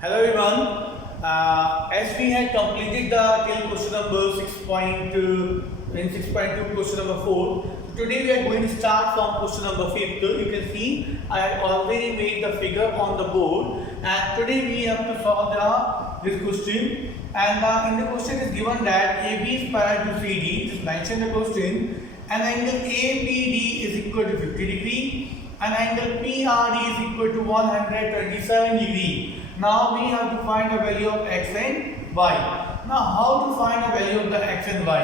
Hello everyone. As we had completed the till question number 6.2 in 6.2 question number 4. Today we are going to start from question number 5. You can see I have already made the figure on the board, and today we have to solve this question. And in the question is given that AB is parallel to CD. Just mention the question. An angle APD is equal to 50 degree. An angle PRD is equal to 127 degree. Now we have to find the value of x and y. Now how to find the value of the x and y?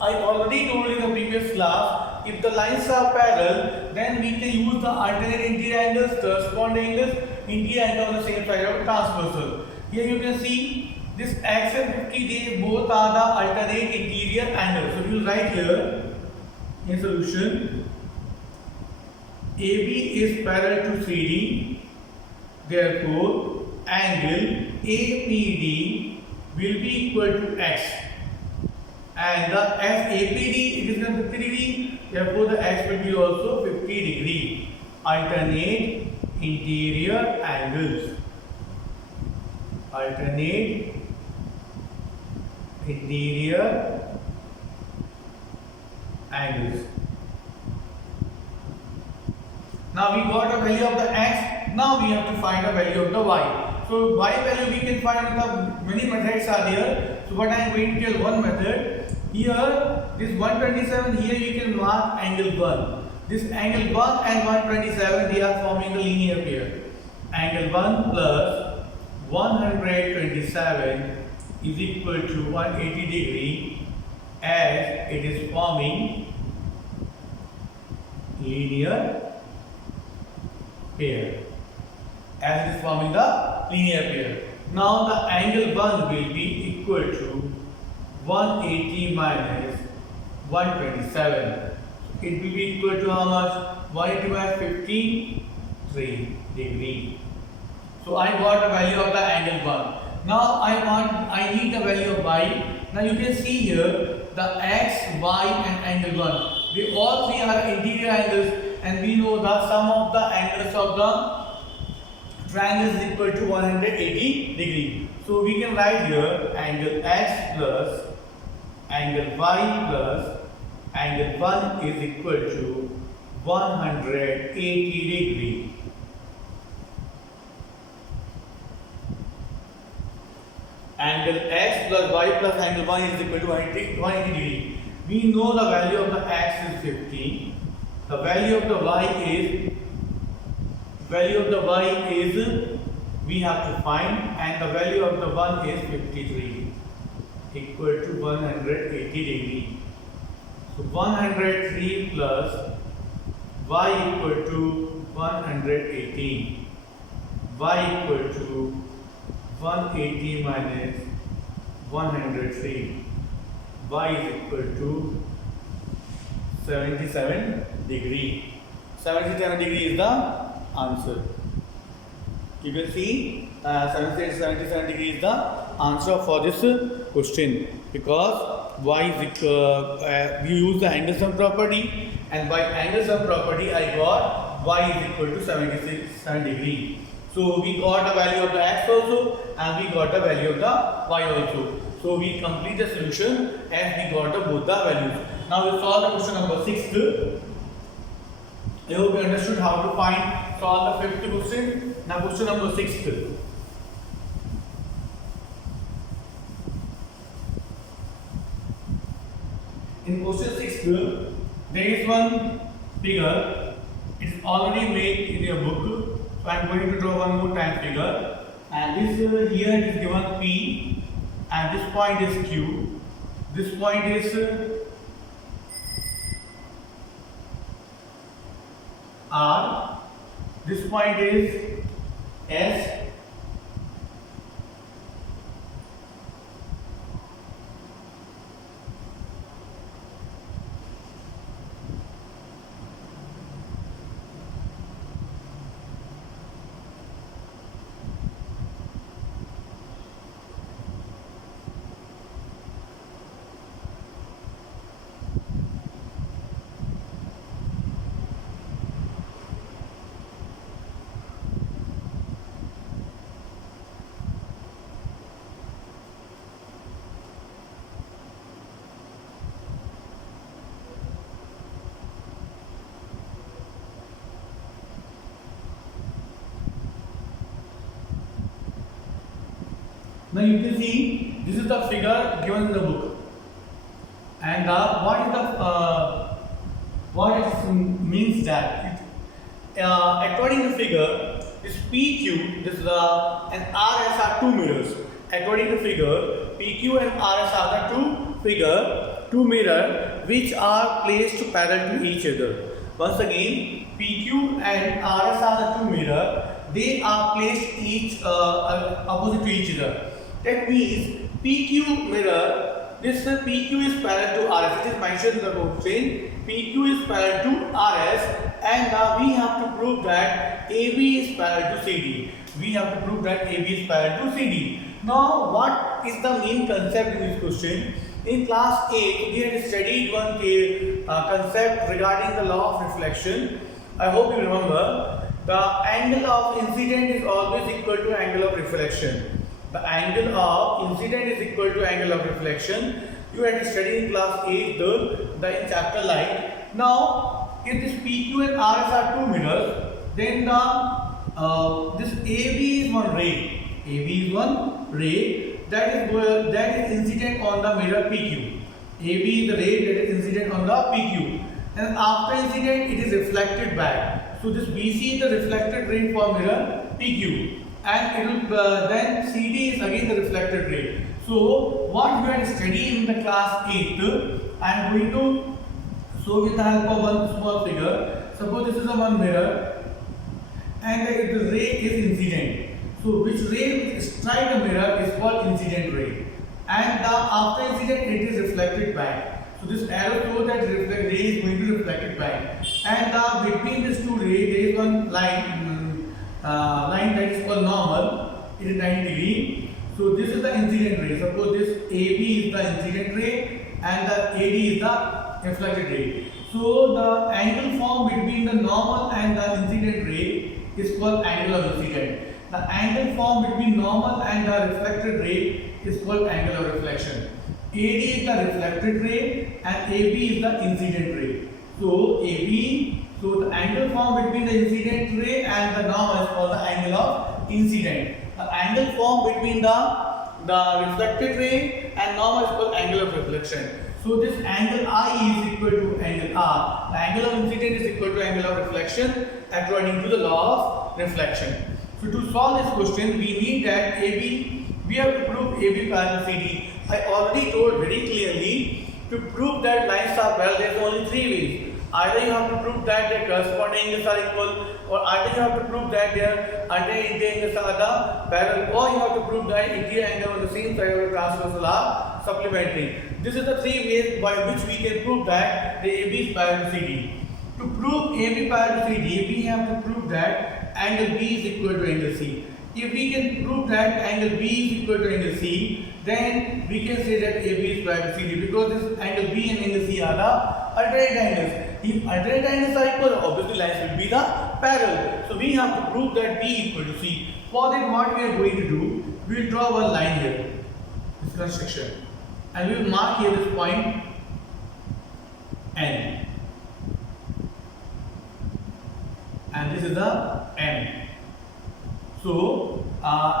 I already told you in the previous class, if the lines are parallel, then we can use the alternate interior angles, corresponding angles, interior angle on the same side of transversal. Here you can see this x and 50, they both are the alternate interior angles. So we will write here in solution, AB is parallel to CD, therefore angle APD will be equal to x, and the APD it is 50 degree, therefore the x will be also 50 degree. Alternate interior angles. Alternate interior angles. Now we got the value of the x. Now we have to find the value of the y. So y value we can find with the many methods are there. So what I am going to tell one method. Here this 127, here you can mark angle 1. This angle 1 and 127, they are forming the linear pair. Angle 1 plus 127 is equal to 180 degree, as it is forming linear pair. As it is forming the linear pair. Now the angle 1 will be equal to 180 minus 127. It will be equal to how much? 180 minus 53 degree. So I got the value of the angle 1. Now I need the value of y. Now you can see here the x, y and angle 1. They all three are interior angles, and we know the sum of the angles of the triangle is equal to 180 degree. So we can write here angle x plus angle y plus angle 1 is equal to 180 degree. Angle x plus y plus angle 1 is equal to 180 degree. We know the value of the x is 50. The value of the y is we have to find, and the value of the 1 is 53 equal to 180 degree. So 103 plus y equal to 118, y equal to 180 minus 103, y is equal to 77 degree. 77 degree is the answer. You can see 77 degree is the answer for this question, because y is we use the angle sum property, and by angle sum property I got y is equal to 77 degree. So we got the value of the x also, and we got the value of the y also. So we complete the solution as we got both the values. Now we solve the question number 6. I hope you understood how to solve the 5th question. Now question number 6. In question 6, there is one figure. It is already made in your book. So I am going to draw one more time figure. And this here it is given P, and this point is Q. This point is R. This point is S. Now you can see this is the figure given in the book, and what it means that according to the figure, this PQ, this and RS are two mirrors. According to figure, PQ and RS are the two mirror which are placed parallel to each other. Once again, PQ and RS are the two mirror. They are placed opposite to each other. That means PQ mirror, this PQ is parallel to RS. It is mentioned in the question. PQ is parallel to RS, and we have to prove that AB is parallel to CD. We have to prove that AB is parallel to CD. Now, what is the main concept in this question? In class 8, we had studied one concept regarding the law of reflection. I hope you remember. The angle of incident is always equal to angle of reflection. The angle of incident is equal to angle of reflection. You had studied in class 8 in chapter light. Now, if this PQ and RS are two mirrors, then this AB is one ray. AB is one ray that is incident on the mirror PQ. AB is the ray that is incident on the PQ, and after incident it is reflected back. So this BC is the reflected ray for mirror PQ, and it will then CD is again the reflected ray. So what we are studying in the class 8, I am going to show with the help of one small figure. Suppose this is a one mirror, and the ray is incident. So which ray strike the mirror is called incident ray, and after incident it is reflected back. So this arrow shows that ray is going to reflect it back, and between these two rays there is one line that is called normal. It is 90 degree. So this is the incident ray. Suppose this AB is the incident ray and the AD is the reflected ray. So the angle formed between the normal and the incident ray is called angle of incident. The angle formed between normal and the reflected ray is called angle of reflection. AD is the reflected ray and AB is the incident ray. So the angle formed between the incident ray and the normal is called the angle of incident. The angle formed between the reflected ray and normal is called angle of reflection. So this angle I is equal to angle R. The angle of incident is equal to angle of reflection according to the law of reflection. So to solve this question, we need that we have to prove AB parallel CD. I already told very clearly, to prove that lines are parallel, there is only three ways. Either you have to prove that their corresponding angles are equal, or either you have to prove that their anti-interior angles are the parallel, or you have to prove that interior angle on the same side of the transversal are supplementary. This is the three ways by which we can prove that the AB is parallel to CD. To prove AB parallel to CD, we have to prove that angle B is equal to angle C. If we can prove that angle B is equal to angle C, then we can say that AB is parallel to CD, because this angle B and angle C are the alternate angles. If alternate angles are equal, obviously lines will be the parallel. So we have to prove that B equal to C. For that, what we are going to do, we will draw one line here, this construction, and we will mark here this point N, and this is the M. So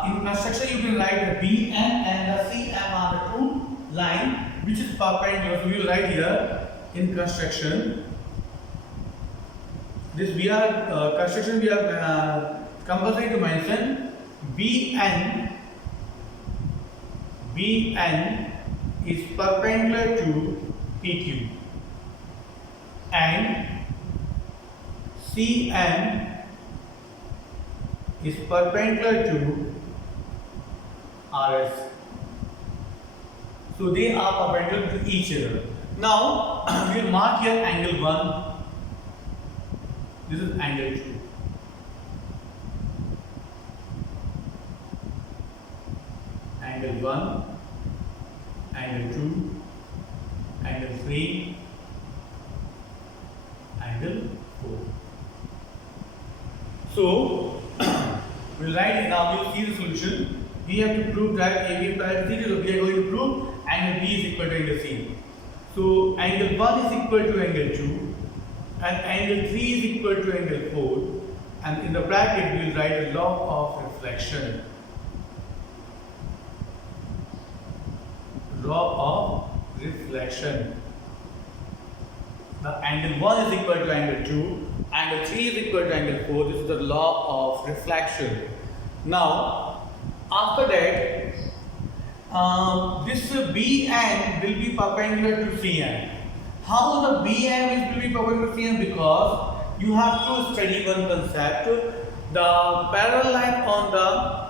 in construction you can write the BN and the CM are the two line which is perpendicular. So we will write here in construction. This construction we are compulsory to mention BN is perpendicular to PQ, and CN is perpendicular to RS. So they are perpendicular to each other. Now we will mark here angle 1. This is angle 2. Angle 1, angle 2, angle 3, angle 4. So we will write it now. We will see the solution. We have to prove that AB parallel to CD. So we are going to prove angle B is equal to angle C. So angle 1 is equal to angle 2, and angle 3 is equal to angle 4, and in the bracket we will write the law of reflection. reflection. The angle 1 is equal to angle 2, angle 3 is equal to angle 4. This is the law of reflection. Now, after that, this BN will be perpendicular to CN. How the BN will be perpendicular to CN? Because you have to study one concept. The parallel line on the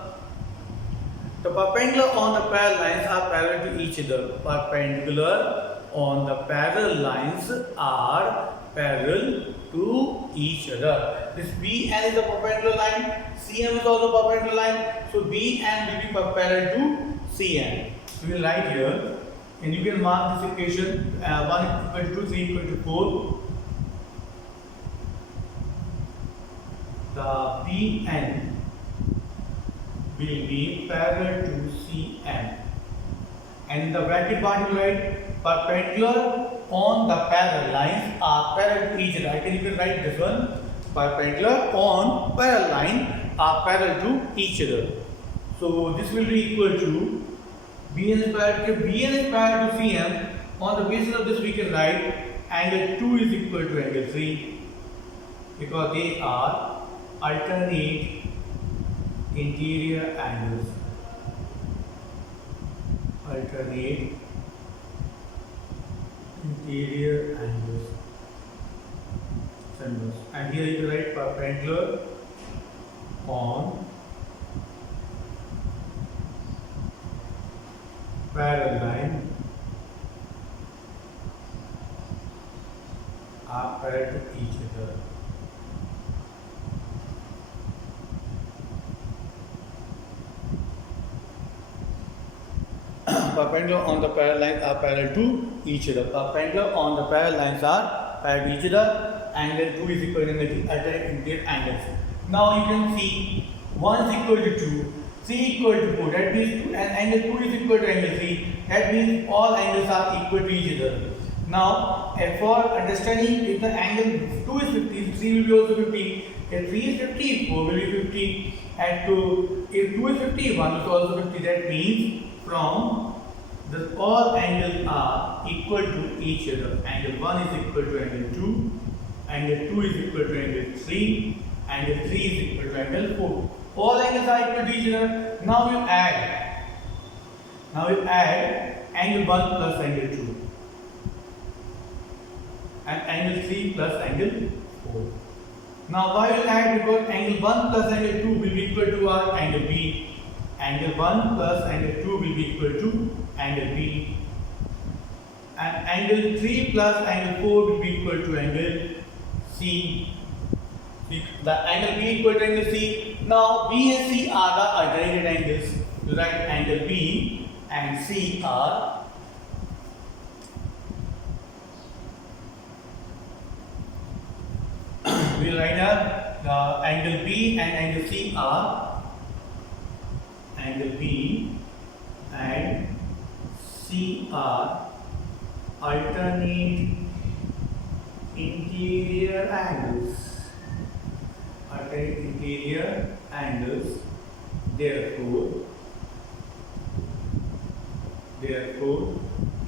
perpendicular on the parallel lines are parallel to each other. Perpendicular on the parallel lines are parallel to each other. This BN is a perpendicular line, CM is also a perpendicular line, so BN will be parallel to CN. So we will write here, and you can mark this equation 1 equal to 2, 3 equal to 4. The BN will be parallel to CN, and in the bracket part you write perpendicular on the parallel lines are parallel to each other. I can even write this one, perpendicular on parallel line are parallel to each other. So this will be equal to BN is parallel to CM. On the basis of this we can write angle 2 is equal to angle 3 because they are alternate interior angles. Alternate interior angles. And here you write perpendicular on parallel line are parallel to each other. Perpendicular on the parallel lines are parallel to each other. Perpendicular on the parallel lines are parallel to each other. Angle 2 is equal to alternate interior angles. Now you can see 1 is equal to 2, 3 equal to 4. That means and angle 2 is equal to angle 3. That means all angles are equal to each other. Now, for understanding if the angle 2 is 50, 3 will be also 50. If 3 is 50, 4 will be 50. And if 2 is 50, 1 is also 50. That means from all angles are equal to each other. Angle 1 is equal to angle 2, angle 2 is equal to angle 3, angle 3 is equal to angle 4. All angles are equal to each other. Now you add. Angle 1 plus angle 2 and angle 3 plus angle 4. Now why you add? Because angle 1 plus angle 2 will be equal to our angle B. Angle 1 plus angle 2 will be equal to angle B. And angle 3 plus angle 4 will be equal to angle C. The angle B equal to angle C. Now B and C are the alternated angles. You write angle B and C are we write the angle B and angle C are angle B and C are alternate interior angles. Alternate interior angles. Therefore,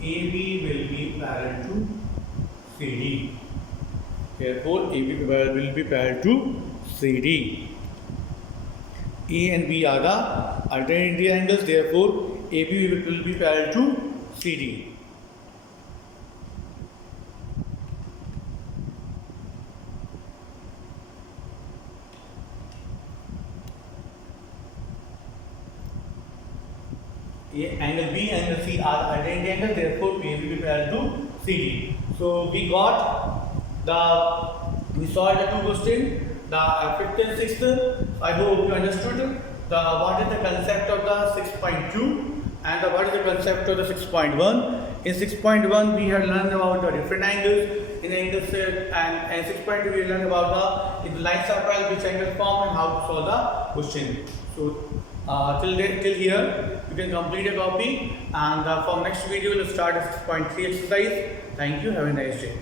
AB will be parallel to CD. Therefore, AB will be parallel to CD. A and B are the alternate interior angles. Therefore, AB will be parallel to CD. Angle B and angle C are alternate angles, therefore AB will be parallel to CD. So we solved the two questions, the 5th and 6th. I hope you understood what is the concept of the 6.2 and what is the concept of the 6.1. In 6.1 we have learned about the different angles. In angle set and 6.2 we learned about the if the lines are parallel, which angle form and how to solve the question. So till here you can complete a copy, and from next video we will start a 6.3 exercise. Thank you. Have a nice day.